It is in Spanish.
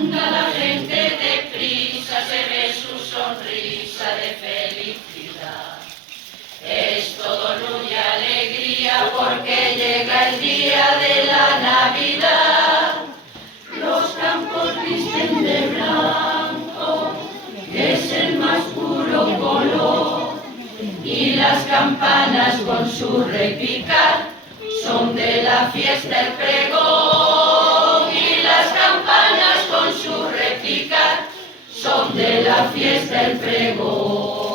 Anda la gente deprisa, se ve su sonrisa de felicidad. Es todo luz y alegría porque llega el día de la Navidad. Los campos visten de blanco, que es el más puro color, y las campanas con su repicar son de la fiesta el pregón. Y las campanas con su repicar son de la fiesta el pregón.